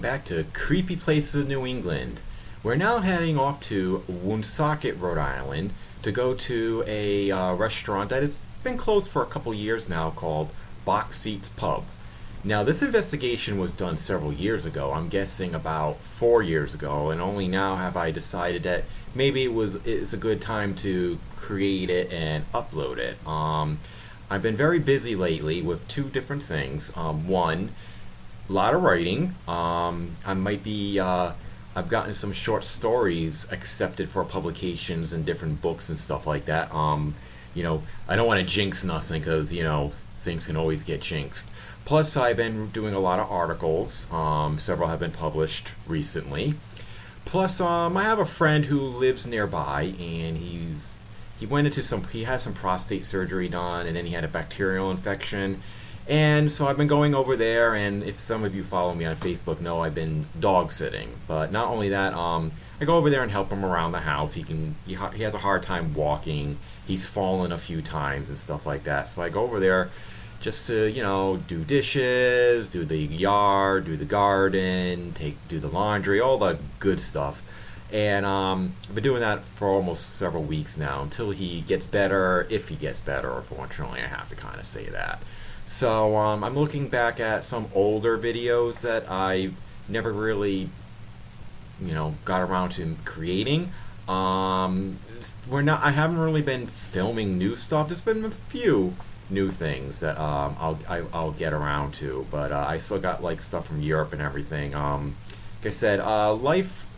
welcome back to Creepy Places of New England. We're now heading off to Woonsocket, Rhode Island to go to a restaurant that has been closed for a couple years now called Box Seats Pub. Now this investigation was done several years ago, I'm guessing about 4 years ago, and only now have I decided that maybe it's a good time to create it and upload it. I've been very busy lately with two different things. One, a lot of writing. I've gotten some short stories accepted for publications in different books and stuff like that. I don't want to jinx nothing because, things can always get jinxed. Plus, I've been doing a lot of articles. Several have been published recently. Plus, I have a friend who lives nearby, and he had some prostate surgery done, and then he had a bacterial infection. And so I've been going over there, and if some of you follow me on Facebook know I've been dog sitting. But not only that, I go over there and help him around the house. He has a hard time walking. He's fallen a few times and stuff like that. So I go over there just to, do dishes, do the yard, do the garden, do the laundry, all the good stuff. And I've been doing that for almost several weeks now until he gets better, if he gets better. Unfortunately, I have to kind of say that. So I'm looking back at some older videos that I've never really, got around to creating. I haven't really been filming new stuff. There's been a few new things that I'll get around to, but I still got stuff from Europe and everything. Like I said, life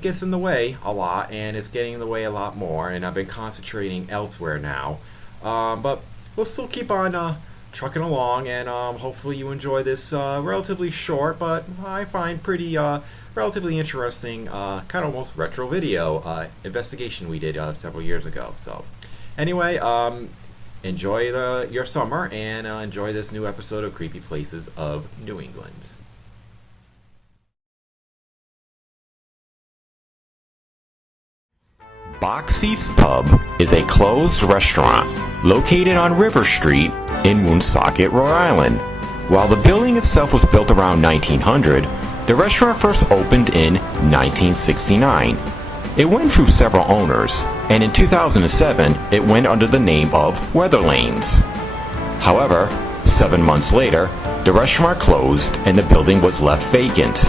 gets in the way a lot, and it's getting in the way a lot more, and I've been concentrating elsewhere now. But we'll still keep on trucking along, and hopefully you enjoy this relatively short, but I find pretty relatively interesting, kind of almost retro video investigation we did several years ago. So anyway, enjoy your summer, and enjoy this new episode of Creepy Places of New England. Box Seats Pub is a closed restaurant located on River Street in Woonsocket, Rhode Island. While the building itself was built around 1900, the restaurant first opened in 1969. It went through several owners, and in 2007 it went under the name of Weatherlanes. However, 7 months later, the restaurant closed and the building was left vacant.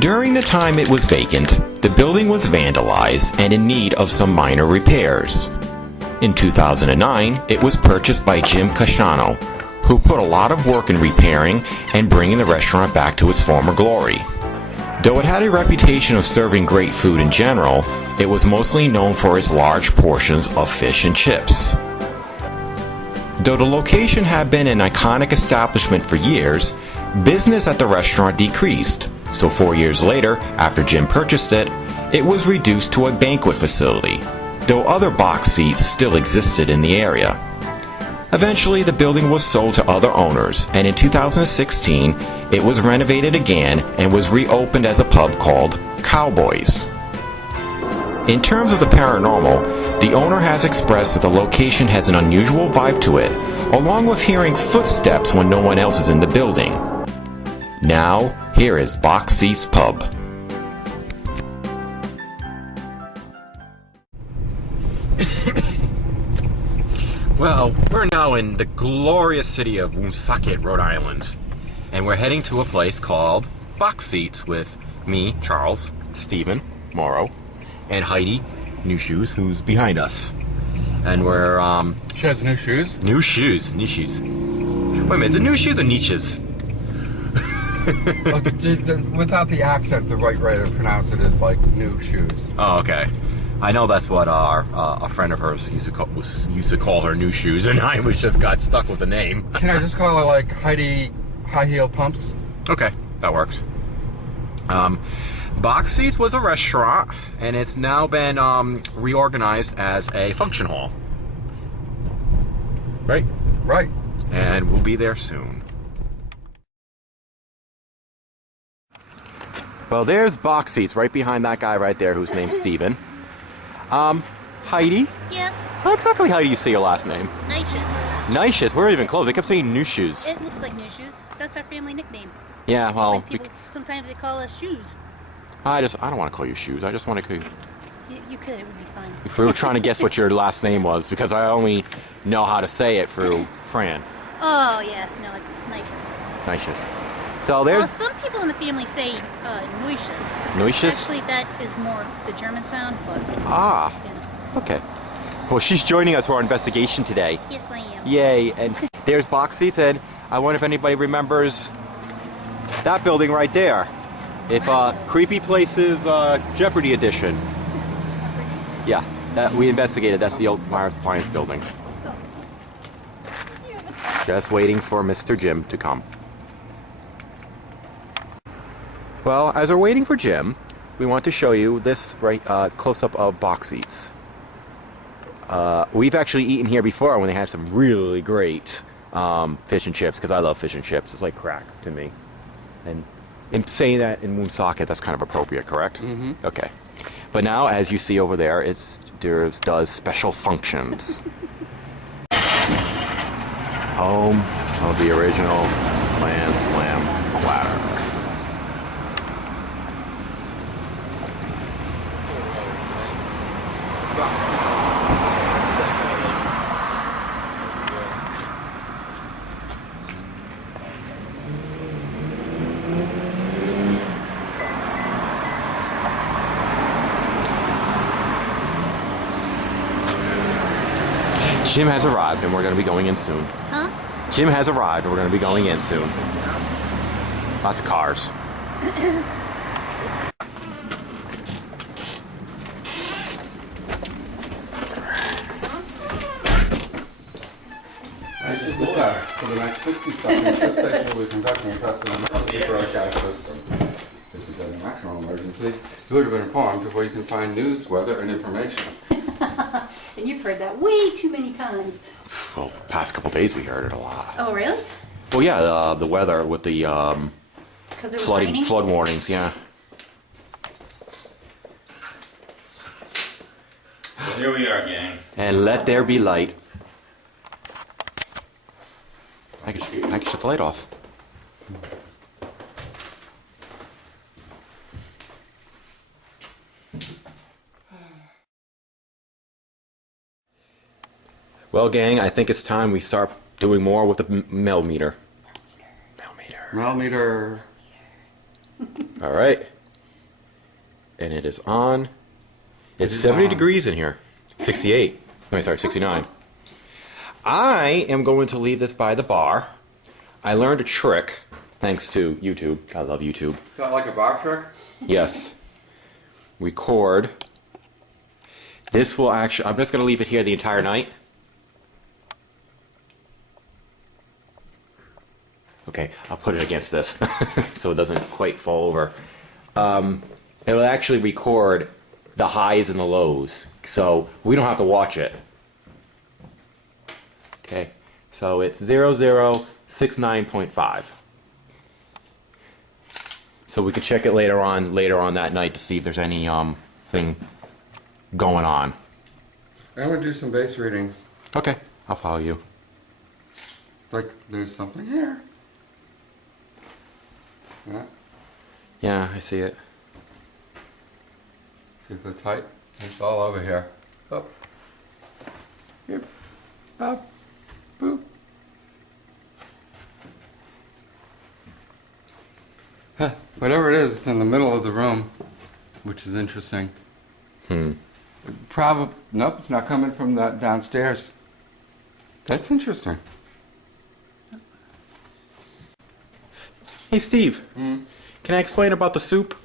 During the time it was vacant, the building was vandalized and in need of some minor repairs. In 2009, it was purchased by Jim Casciano, who put a lot of work in repairing and bringing the restaurant back to its former glory. Though it had a reputation of serving great food in general, it was mostly known for its large portions of fish and chips. Though the location had been an iconic establishment for years, business at the restaurant decreased. So 4 years later, after Jim purchased it, it was reduced to a banquet facility, though other box seats still existed in the area. Eventually, the building was sold to other owners, and in 2016, it was renovated again and was reopened as a pub called Cowboys. In terms of the paranormal, the owner has expressed that the location has an unusual vibe to it, along with hearing footsteps when no one else is in the building. Now, here is Box Seats Pub. Well, we're now in the glorious city of Woonsocket, Rhode Island, and we're heading to a place called Box Seats with me, Charles, Stephen, Morrow, and Heidi, New Shoes, who's behind us. And we're, She has new shoes? New shoes. Wait a minute, is it new shoes or niches? Without the accent, the right way to pronounce it is like new shoes. Oh, okay. I know that's what a friend of hers used to call her New Shoes, and I just got stuck with the name. Can I just call her Heidi High Heel Pumps? Okay, that works. Box Seats was a restaurant, and it's now been reorganized as a function hall. Right? Right. And we'll be there soon. Well, there's Box Seats right behind that guy right there whose name's Steven. Heidi? Yes? How exactly how do you say your last name? Nicious. Nicious? We're even close. They kept saying New Shoes. It looks like New Shoes. That's our family nickname. Yeah, well, Sometimes they call us shoes. I don't want to call you Shoes. I just want to. You could. It would be fine. If we were trying to guess what your last name was, because I only know how to say it through Fran. Oh yeah, no, it's Nicious. Nicious. So there's. Well, some people in the family say Nuicious. Nuicious? Actually, that is more the German sound, but. Ah. Yeah. Okay. Well, she's joining us for our investigation today. Yes, I am. Yay! And there's box seats, and I wonder if anybody remembers that building right there. If Creepy Places Jeopardy edition. Yeah, that we investigated. That's the old Myers Appliance building. Just waiting for Mr. Jim to come. Well, as we're waiting for Jim, we want to show you this close-up of box seats. We've actually eaten here before when they had some really great fish and chips, because I love fish and chips. It's like crack to me. And in saying that in Woonsocket, that's kind of appropriate, correct? Mm-hmm. Okay. But now, as you see over there, does special functions. Home of the original Land Slam platter. Jim has arrived and we're going to be going in soon. Huh? Jim has arrived and we're going to be going in soon. Lots of cars. This is the test. For the next 60 seconds, this station will be conducting a test on the emergency broadcast system. This is a national emergency. You would have been informed of where you can find news, weather, and information. And you've heard that way too many times. Well, the past couple days we heard it a lot. Oh, really? Well, yeah, the weather with the 'Cause it was raining? flood warnings, yeah. Here we are, gang. And let there be light. I can shut the light off. Well, gang, I think it's time we start doing more with the mel meter. Mel meter. All right. And it is on. It's is 70 on. degrees in here. 68. No, sorry, 69. I am going to leave this by the bar. I learned a trick thanks to YouTube. I love YouTube. Is that like a bar trick? Yes. Record. This will actually, I'm just going to leave it here the entire night. Okay, I'll put it against this so it doesn't quite fall over. It will actually record the highs and the lows, so we don't have to watch it. Okay, so it's 0069.5. So we could check it later on that night to see if there's any thing going on. I'm going to do some bass readings. Okay, I'll follow you. Like, there's something here. Yeah. Yeah, I see it. See if it's tight? It's all over here. Up. Yep. Up. Boop. Huh. Whatever it is, it's in the middle of the room, which is interesting. Probably, nope, it's not coming from that downstairs. That's interesting. Hey, Steve. Can I explain about the soup?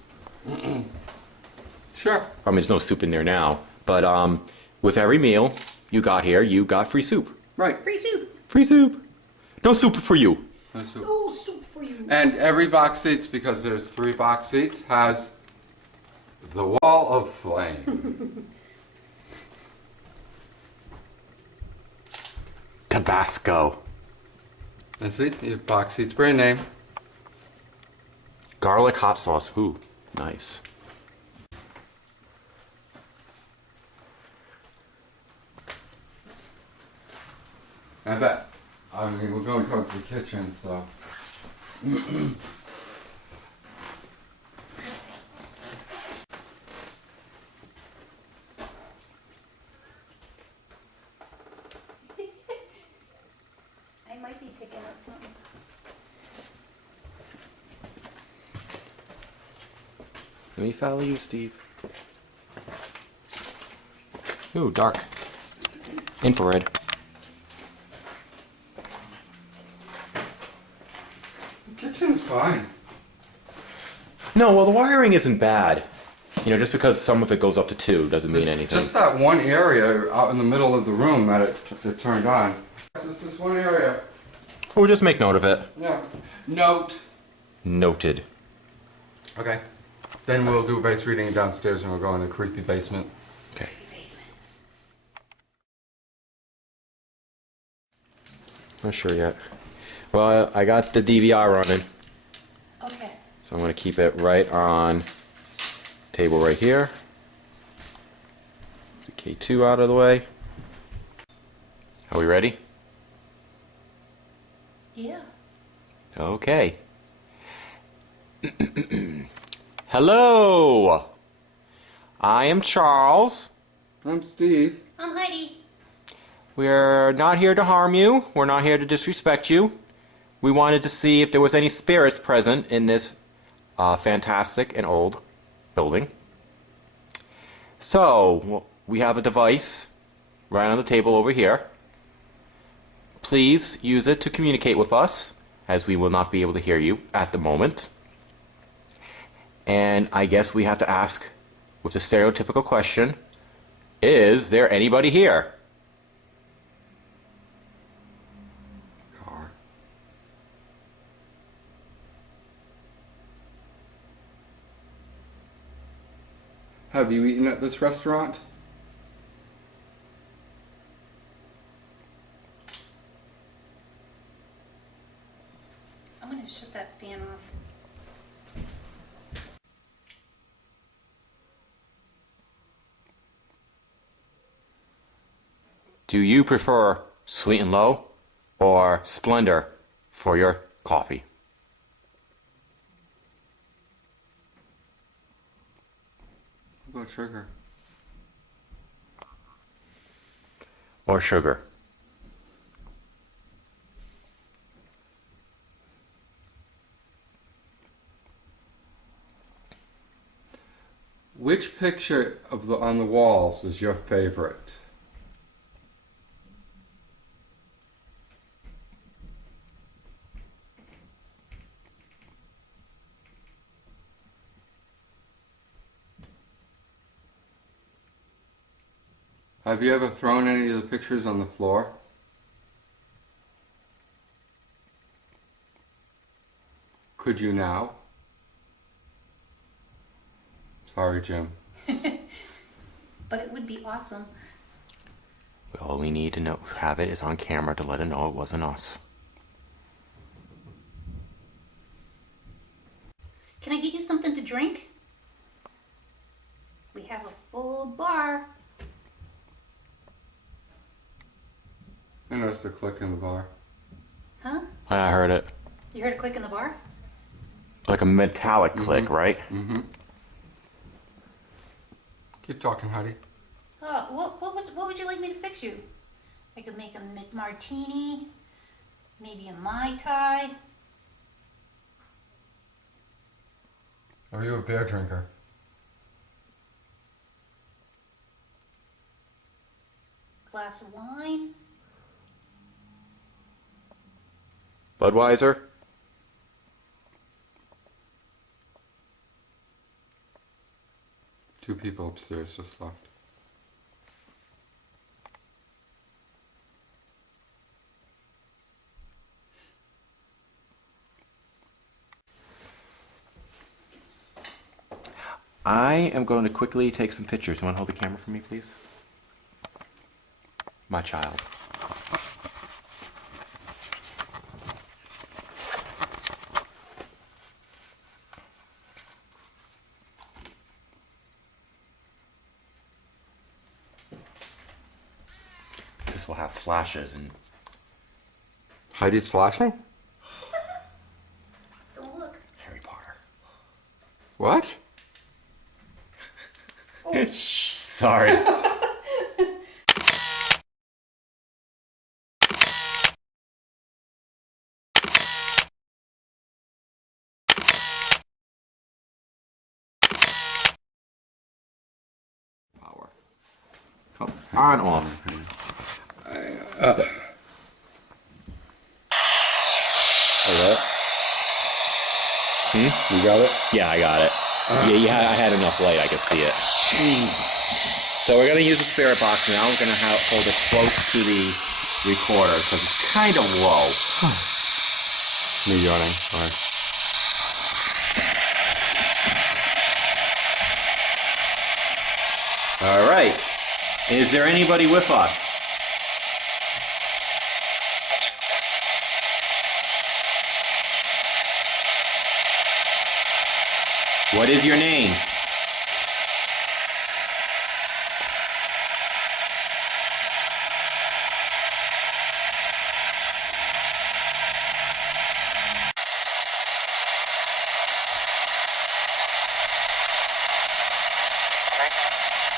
Sure. I mean, there's no soup in there now, but with every meal you got here, you got free soup. Right. Free soup. Free soup. No soup for you. No soup. No soup for you. And every box seats, because there's 3 box seats, has the wall of flame. Tabasco. That's it. Your box seat's brand name. Garlic hot sauce. Ooh, nice. I bet. I mean, we're going towards the kitchen, so. might be picking up something. Let me follow you, Steve. Ooh, dark. Infrared. The kitchen is fine. No, well, the wiring isn't bad. You know, just because some of it goes up to 2 doesn't mean There's anything. just that one area out in the middle of the room that it turned on. Just this one area. We'll just make note of it. Yeah. Note. Noted. Okay. Then we'll do a base reading downstairs and we'll go in the creepy basement. Okay. Basement. Not sure yet. Well, I got the DVR running, Okay. so I'm going to keep it right on table right here. The K2 out of the way. Are we ready? Yeah. Okay. Hello! I am Charles. I'm Steve. I'm Heidi. We're not here to harm you. We're not here to disrespect you. We wanted to see if there was any spirits present in this fantastic and old building. So, we have a device right on the table over here. Please use it to communicate with us, as we will not be able to hear you at the moment. And I guess we have to ask with the stereotypical question, is there anybody here? Car. Have you eaten at this restaurant? I'm gonna shut that fan off. Do you prefer sweet and low or Splendor for your coffee? What about sugar? Or sugar? Which picture of on the walls is your favorite? Have you ever thrown any of the pictures on the floor? Could you now? Sorry, Jim. But it would be awesome. All we need to know, have it is on camera to let it know it wasn't us. Can I get you something to drink? We have a full bar. I noticed a click in the bar. Huh? I heard it. You heard a click in the bar? Like a metallic click, right? Mm-hmm. Keep talking, Heidi. What would you like me to fix you? I could make a martini, maybe a Mai Tai. Are you a beer drinker? Glass of wine. Budweiser? Two people upstairs just left. I am going to quickly take some pictures. You want to hold the camera for me, please? My child. This will have flashes and... Heidi's flashing? Don't look. Harry Potter. What? Sorry. On, off. Alright. You got it? Yeah, I got it. Yeah, I had enough light, I could see it. So we're gonna use the spirit box now. We're gonna hold it close to the recorder because it's kind of low. Me yawning. Alright. All right. Is there anybody with us? What is your name?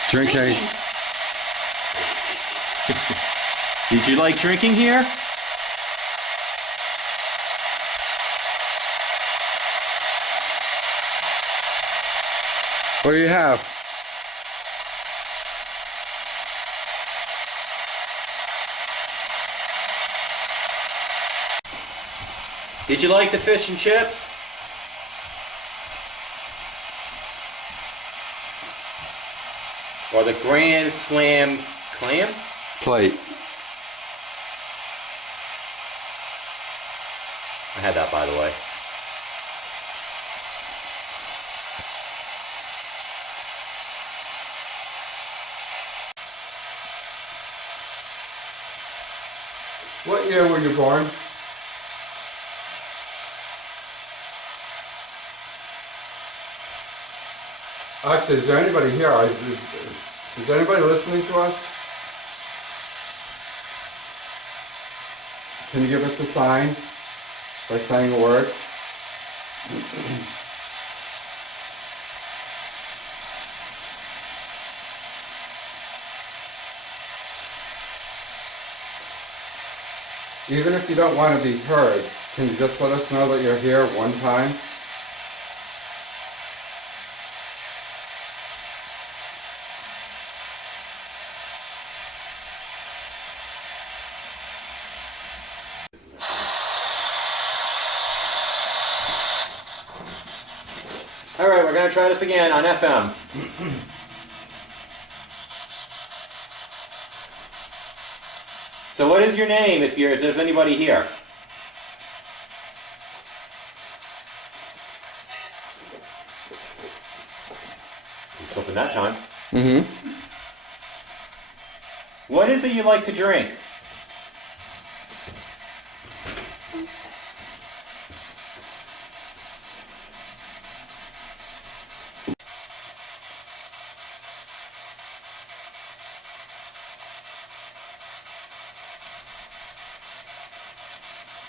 Drinking. Did you like drinking here? What do you have? Did you like the fish and chips? Or the Grand Slam clam? Plate. I had that, by the way. What year were you born? Actually, is there anybody here? Is anybody listening to us? Can you give us a sign by saying a word? Even if you don't want to be heard, can you just let us know that you're here one time? All right, we're gonna try this again on FM. So what is your name if there's anybody here? It's open that time. Mm-hmm. What is it you like to drink?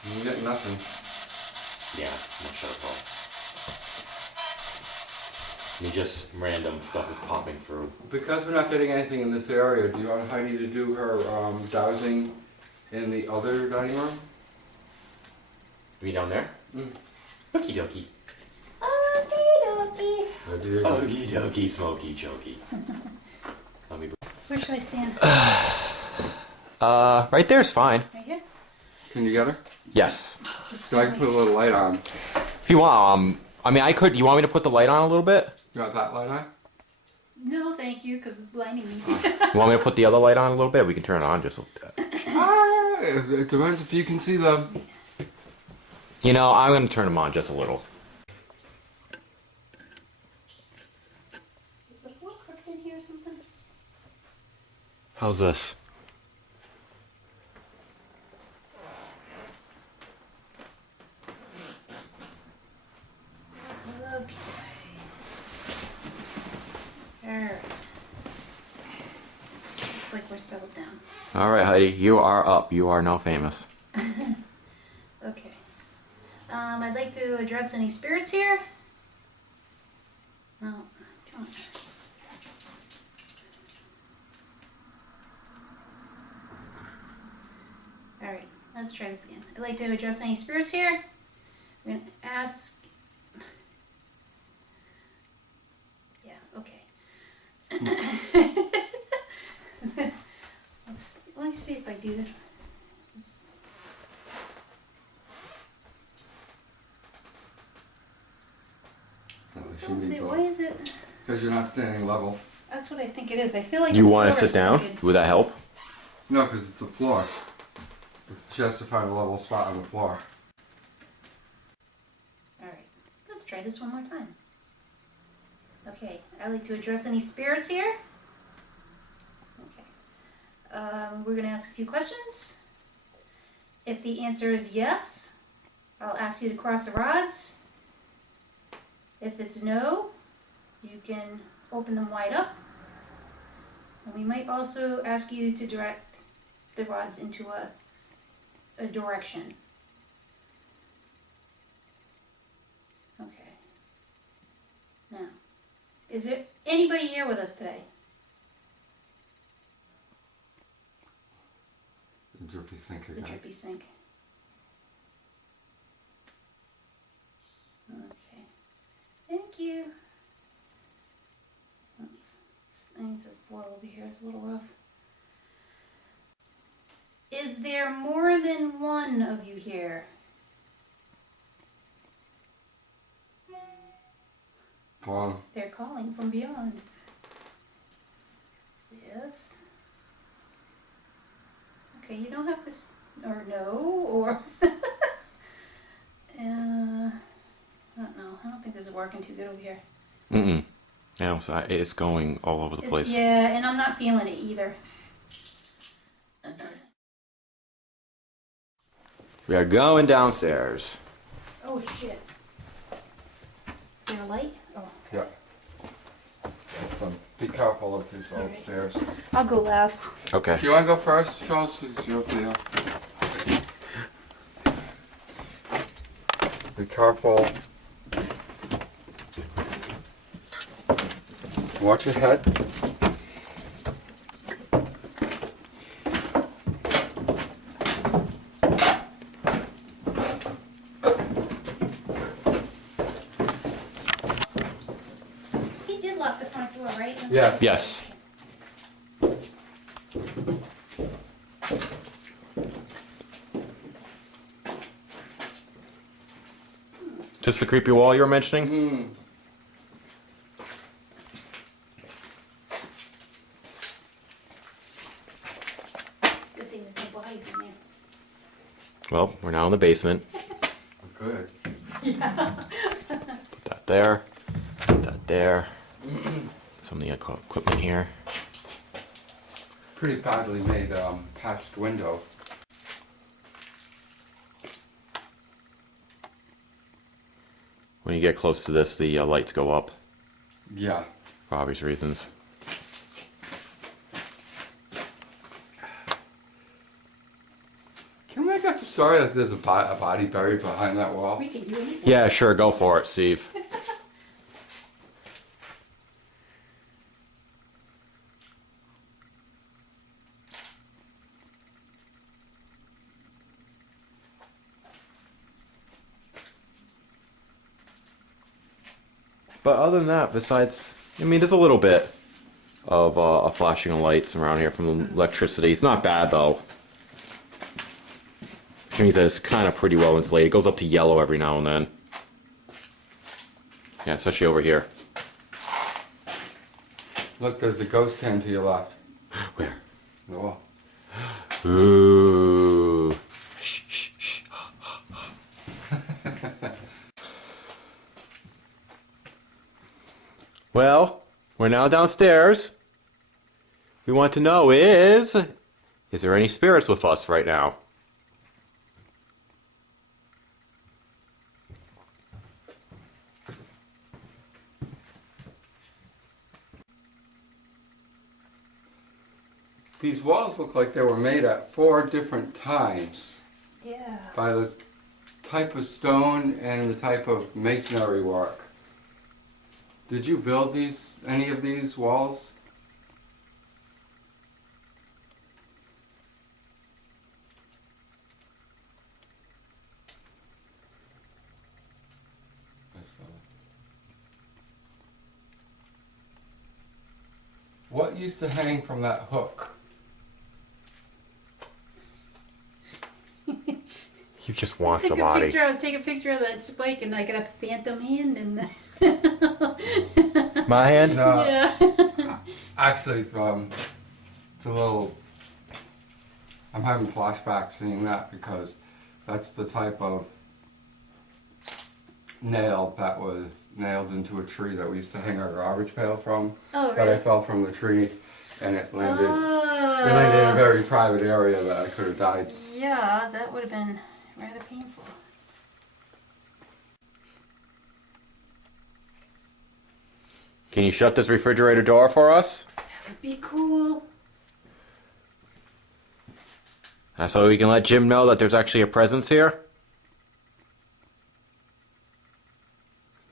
You get nothing. Yeah, I'm not sure about. Just random stuff is popping through. Because we're not getting anything in this area, do you want Heidi to do her dowsing in the other dining room? Be down there? Mm. Okie dokie. Okie dokie. Okie dokie, smoky chokey. Let me. Where should I stand? Right there's fine. Right here? Can you get her? Yes. So I can put a little light on. If you want, I mean, I could. You want me to put the light on a little bit? You want that light on? No, thank you, because it's blinding me. You want me to put the other light on a little bit? We can turn it on just a little bit. It depends if you can see them. You know, I'm going to turn them on just a little. Is the fork hooked in here or something? How's this? Okay. Alright. Looks like we're settled down. All right, Heidi, you are up. You are now famous. Okay. I'd like to address any spirits here. No, come on. Alright, let's try this again. I'd like to address any spirits here. I'm going to ask... Yeah, okay. do this. So, why is it? Because you're not standing level. That's what I think it is. I feel like You the want to floor sit is down? crooked. Would that help? No, because it's the floor. She has to find a level spot on the floor. Alright, let's try this one more time. Okay, I'd like to address any spirits here. Okay. We're going to ask a few questions. If the answer is yes, I'll ask you to cross the rods. If it's no, you can open them wide up. And we might also ask you to direct the rods into a direction. Okay. Now, is there anybody here with us today? The drippy sink The again. drippy sink. Okay. Thank you. I think it says floor over here. It's a little rough. Is there more than one of you here? Well, They're calling from beyond. Yes. Okay, you don't have to, or no, or. I don't know. I don't think this is working too good over here. Mm-mm. Yeah, so it's going all over the place. Yeah, and I'm not feeling it either. We are going downstairs. Oh shit. Is there a light? Oh. yeah. Be careful of these old Alright. stairs. I'll go last. Okay. Do you want to go first, Charles? Since you're up there. Be careful. Watch your head. He did lock the front door, right? Yes. Yes. Just the creepy wall you were mentioning? Hmm. Good thing there's no bodies in there. Well, we're now in the basement. Good. Put that there. Put that there. Some of the equipment here. Pretty badly made patched window. When you get close to this, the lights go up Yeah. for obvious reasons. Can we make up a story that there's a body buried behind that wall? We can do anything. Yeah, sure, go for it, Steve. But other than that, besides, I mean, there's a little bit of a flashing of lights around here from the electricity. It's not bad, though. Which means that it's kind of pretty well insulated. It goes up to yellow every now and then. Yeah, especially over here. Look, there's a ghost hand to your left. Where? The wall. Ooh. Shh, shh, shh. Well, we're now downstairs. We want to know is there any spirits with us right now? These walls look like they were made at 4 different times Yeah. by the type of stone and the type of masonry work. Did you build any of these walls? What used to hang from that hook? just wants Take a somebody. picture. I was taking a picture of that spike, and I got a phantom hand in the. My hand? No, Yeah. actually, it's a little. I'm having flashbacks seeing that because that's the type of nail that was nailed into a tree that we used to hang our garbage pail from. Oh, But I really? fell from the tree and it landed. It Oh. landed in a very private area that I could have died. Yeah, that would have been rather painful. Can you shut this refrigerator door for us? That would be cool. So we can let Jim know that there's actually a presence here?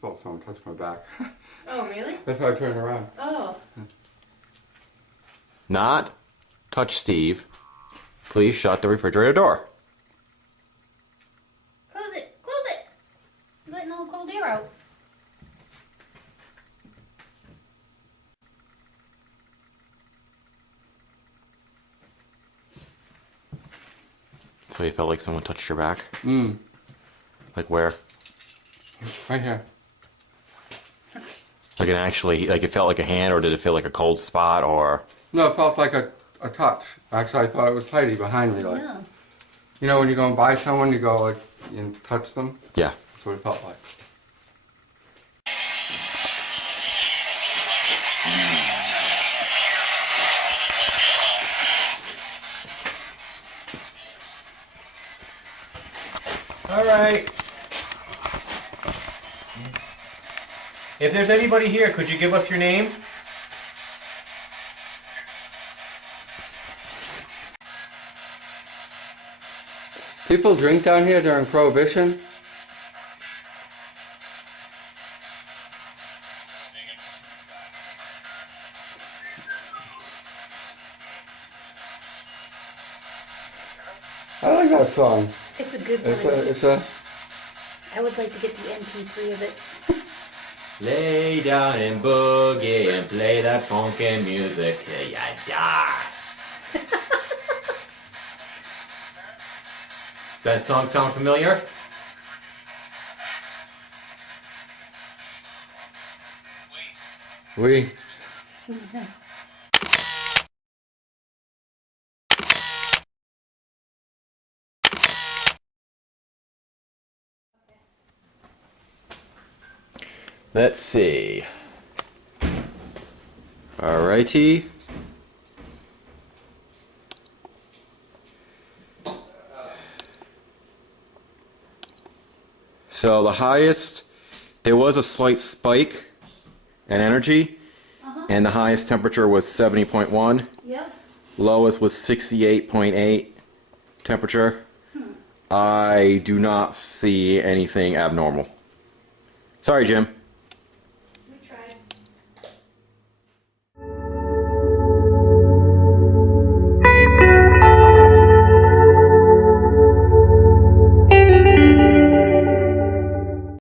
Felt someone touch my back. Oh, really? That's why I turned around. Oh. Not touch Steve. Please shut the refrigerator door. Close it. Close it. You're letting all the cold air out. So you felt like someone touched your back? Mm. Like where? Right here. Like it actually, like it felt like a hand, or did it feel like a cold spot, or? No, it felt like a touch. Actually, I thought it was Heidi behind me. Like, Yeah. you know, when you go and buy someone, you go like and touch them. Yeah. That's what it felt like. All right. If there's anybody here, could you give us your name? People drink down here during Prohibition. I like that song. It's a good one. It's a. I would like to get the MP3 of it. Lay down and boogie and play that funky music till you die. Does that song sound familiar? We. Let's see. Alrighty. So the highest, there was a slight spike in energy, and the highest temperature was 70.1. Yep. Lowest was 68.8 temperature. I do not see anything abnormal. Sorry, Jim.